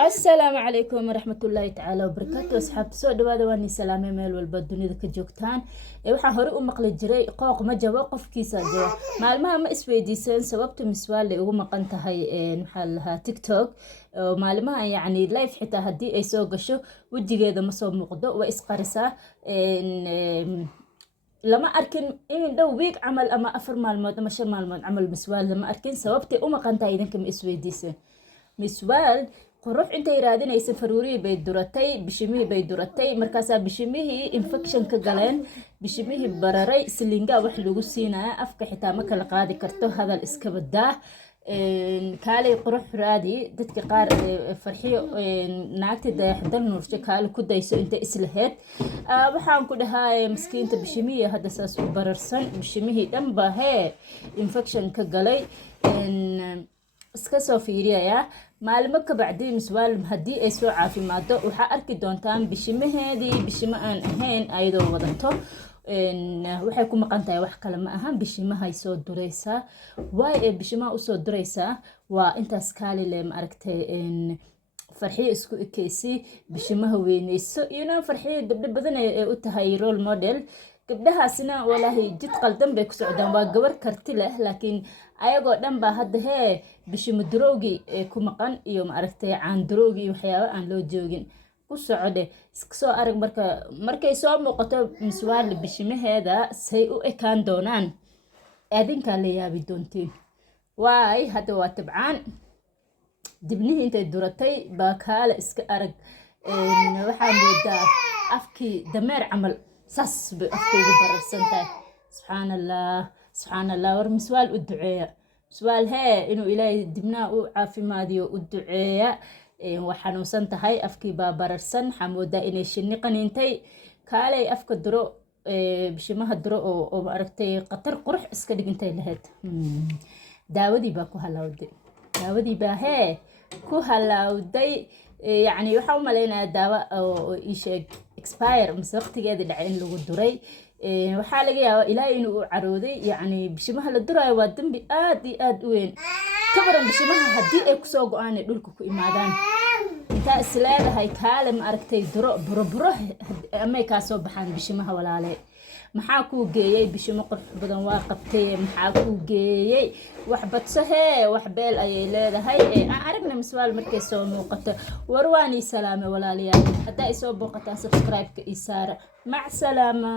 السلام عليكم ورحمة الله تعالى وبركاته. أصحاب سو دوادا واني سلامي ميل والبا دنيدا كجوجتان waxaa hore u maqli jiray qooq ma jabo qofkiisa jaba maalmaha ma isweydiiseen sababta miswaal ay ugu maqan tahay maxaa lahaa TikTok maalmaha yacni live xitaa haddii ay soo gasho wajigeeda ma soo muuqdo way isqarisaa lama arkin in dhow week camal ama 4 maalmood ama 5 maalmood camal miswaal lama arkin sababtay u maqan tahay idinka ma isweydiiseen miswaal qurux intay raadinaysa faruurii bay duratay bishimihii bay duratay markaasaa bishimihii infection ka galeen bishimihii bararay silinga wax lagu siinaya afka xitaa ma kala qaadi karto hadal iska badaa kaalay qurux raadi dadka qaar farxiyo naagta dayaxdan nuursha kaale ku dayso inta islaheed waxaan ku dhahay miskiinta bishimihii hadda saas u bararsan bishimihii dhan baa hee infection ka galay iska soo fiiriyaya maalmo ka bacdi miswaal haddii ay soo caafimaado waxaa arki doontaan bishimaheedii bishimo aan ahayn ayadoo wadato waxay ku maqan tahay wax kale ma ahan bishimahay soo duraysaa waay ee bishimaha usoo duraysaa waa intaas kaali le ma aragtay farxiyo isku ekeysi bishimaha weyneyso iyona farxiyo gabdho badan ee u tahay role model gabdhahaasina walaahi jid qaldan bay ku socdaan waa gabar karti leh laakiin ayagoo dhan baa hadda hee bishimo darowgii ku maqan iyo ma aragtay caan darowgii waxyaabo aan loo joogin ku socode iska soo arag markay soo muuqato miswaal bishimaheeda say u ekaan doonaan adinkaa la yaabi doontiin waay hadda waa tabcaan dibnihii intay duratay baa kaale iska arag waxaa moodaa afkii dameer camal saas bay afka ugu bararsan tahay subxaan allah war miswaal u duceeya miswaal hee inuu ilaahay dibnaha u caafimaadiyo u duceeya waa xanuunsan tahay afkii baa bararsan waxaa moodaa inay shinni qaniintay kaalay afka duro bishimaha duro oo maaragtay qatar qurux iska dhigintay lahayd daawadii baa ku halawday daawadii baa hee ku halawday yacni waxaa u malaynayaa daawo oo ii sheeg expire mise waqtigeedii dhacay in lagu duray waxaa laga yaabaa ilaahay inuu u carooday yacni bishimaha la duraayo waa dembi aad iyo aad u weyn ka baran bishimaha haddii ay kusoo go-aan ay dhulka ku imaadaan intaa is leedahay kaale ma aragtay duro buroburo amay kaa soo baxaan bishimaha walaale maxaa kuu geeyey bishimo qurux badan waa qabtay maxaa kuu geeyey wax badso hee wax beel ayay leedahay aan aragna miswaal markay soo muuqato war waan ii salaame walaalayaal haddaa ay soo booqataan subscribe-ka ii saara mac salaama